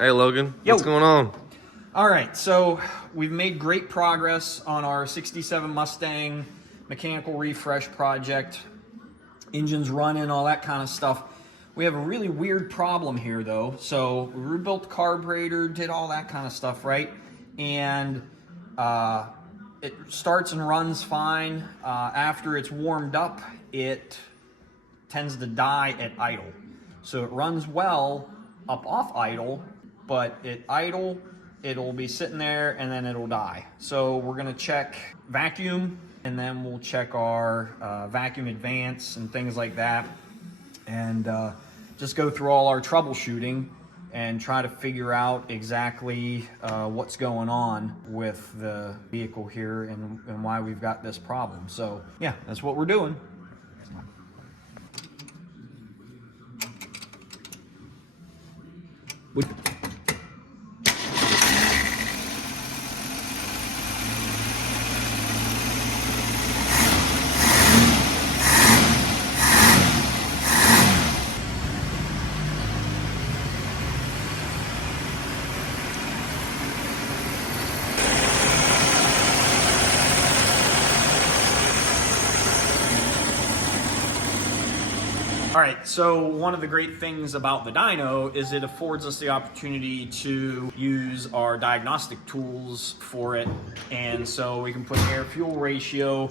Hey Logan, Yo. what's going on? All right, so we've made great progress on our 67 Mustang mechanical refresh project. Engine's running, all that kind of stuff. We have a really weird problem here though. So we rebuilt the carburetor, did all that kind of stuff, right? And it starts and runs fine. After it's warmed up, it tends to die at idle. So it runs well up off idle, but at idle, it'll be sitting there and then it'll die. So we're gonna check vacuum, and then we'll check our vacuum advance and things like that, and just go through all our troubleshooting and try to figure out exactly what's going on with the vehicle here and why we've got this problem. So yeah, that's what we're doing. All right, so one of the great things about the dyno is it affords us the opportunity to use our diagnostic tools for it. And so we can put an air-fuel ratio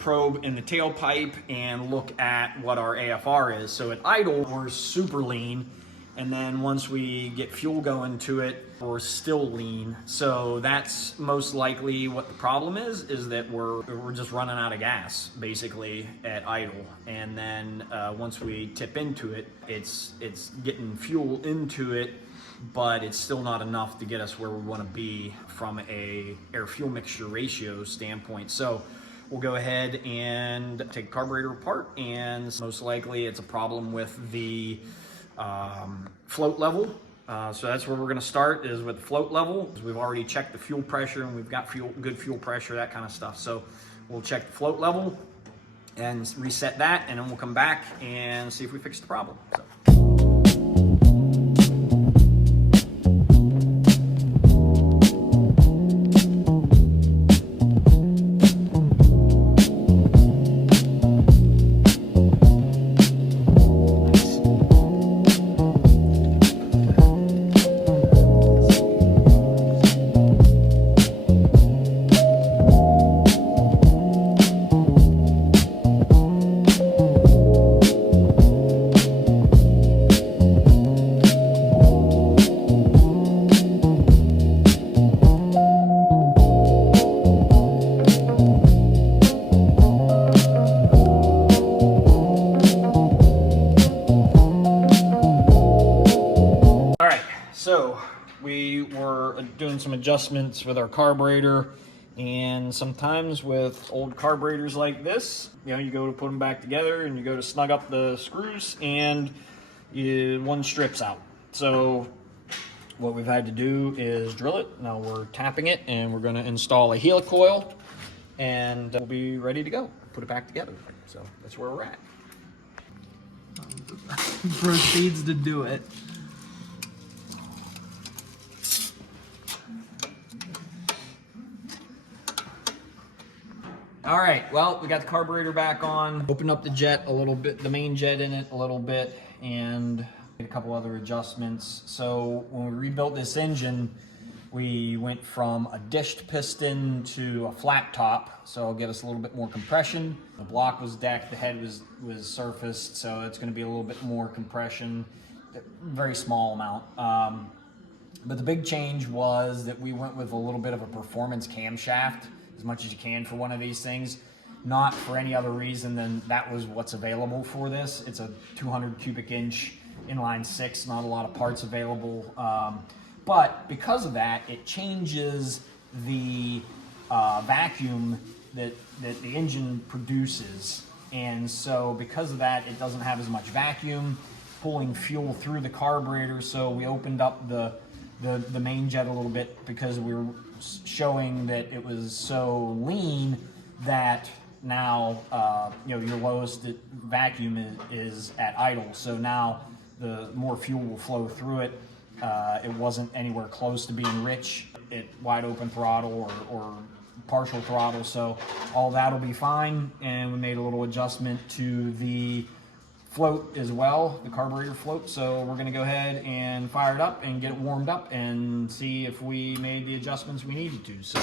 probe in the tailpipe and look at what our AFR is. So at idle, we're super lean. And then once we get fuel going to it, we're still lean. So that's most likely what the problem is that we're just running out of gas basically at idle. And then once we tip into it, it's getting fuel into it, but it's still not enough to get us where we want to be from a air-fuel mixture ratio standpoint. So we'll go ahead and take the carburetor apart, and most likely it's a problem with the float level. So that's where we're going to start, is with float level. We've already checked the fuel pressure and we've got good fuel pressure, that kind of stuff. So we'll check the float level and reset that, and then we'll come back and see if we fixed the problem. So. So we were doing some adjustments with our carburetor, and sometimes with old carburetors like this, you go to put them back together and you go to snug up the screws and one strips out. So what we've had to do is drill it. Now we're tapping it and we're going to install a helicoil, and we'll be ready to go. Put it back together. So that's where we're at. Proceeds to do it. All right, well, we got the carburetor back on, opened up the jet a little bit, the main jet in it a little bit, and made a couple other adjustments. So when we rebuilt this engine, we went from a dished piston to a flat top, so it'll give us a little bit more compression. The block was decked, the head was surfaced, so it's gonna be a little bit more compression, very small amount. But the big change was that we went with a little bit of a performance camshaft, as much as you can for one of these things, not for any other reason than that was what's available for this. It's a 200 cubic inch inline six, not a lot of parts available. But because of that, it changes the vacuum that the engine produces. And so because of that, it doesn't have as much vacuum pulling fuel through the carburetor. So we opened up the main jet a little bit because we were showing that it was so lean that now your lowest vacuum is at idle. So now the more fuel will flow through it, It wasn't anywhere close to being rich at wide open throttle or partial throttle, so all that'll be fine. And we made a little adjustment to the float as well, the carburetor float. So we're gonna go ahead and fire it up and get it warmed up and see if we made the adjustments we needed to. So.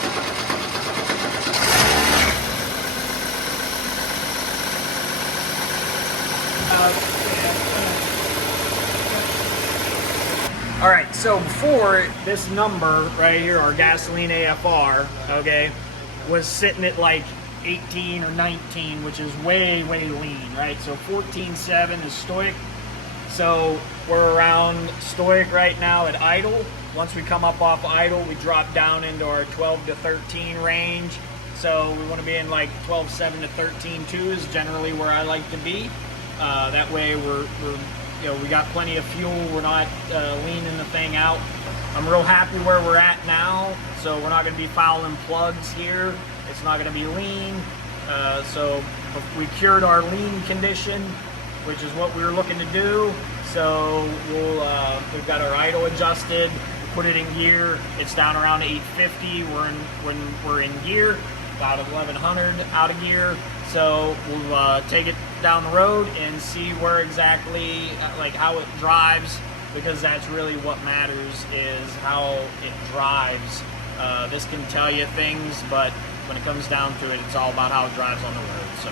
All right, so before, this number right here, our gasoline AFR, okay, was sitting at like 18 or 19, which is way, way lean, right? So 14.7 is stoic. So we're around stoic right now at idle. Once we come up off idle, we drop down into our 12 to 13 range. So we want to be in like 12.7 to 13.2 is generally where I like to be. That way we're you know, we got plenty of fuel. We're not leaning the thing out. I'm real happy where we're at now. So we're not going to be fouling plugs here. It's not going to be lean. So we cured our lean condition, which is what we were looking to do. So we've got our idle adjusted. We put it in gear. It's down around 850. When we're in gear, about 1100 out of gear. So we'll take it down the road and see where exactly, like how it drives, because that's really what matters, is how it drives. This can tell you things, but when it comes down to it, it's all about how it drives on the road. So.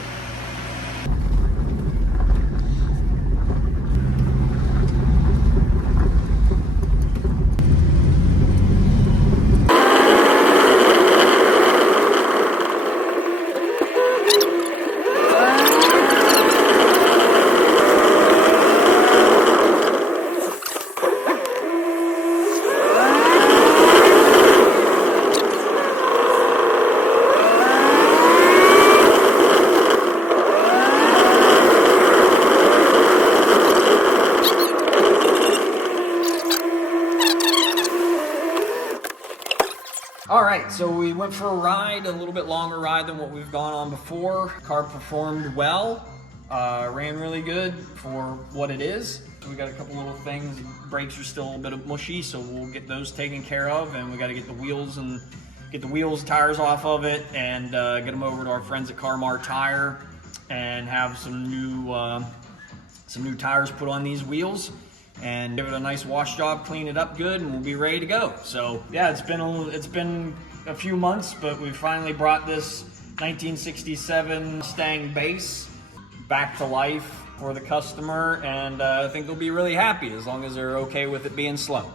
All right, so we went for a ride, a little bit longer ride than what we've gone on before. Car performed well, ran really good for what it is. We got a couple little things. Brakes are still a little bit mushy, so we'll get those taken care of, and we got to get the wheels and tires off of it, and get them over to our friends at Carmar Tire, and have some new tires put on these wheels, and give it a nice wash job, clean it up good, and we'll be ready to go. So yeah, it's been a few months, but we finally brought this 1967 Mustang base back to life for the customer, and I think they'll be really happy as long as they're okay with it being slow.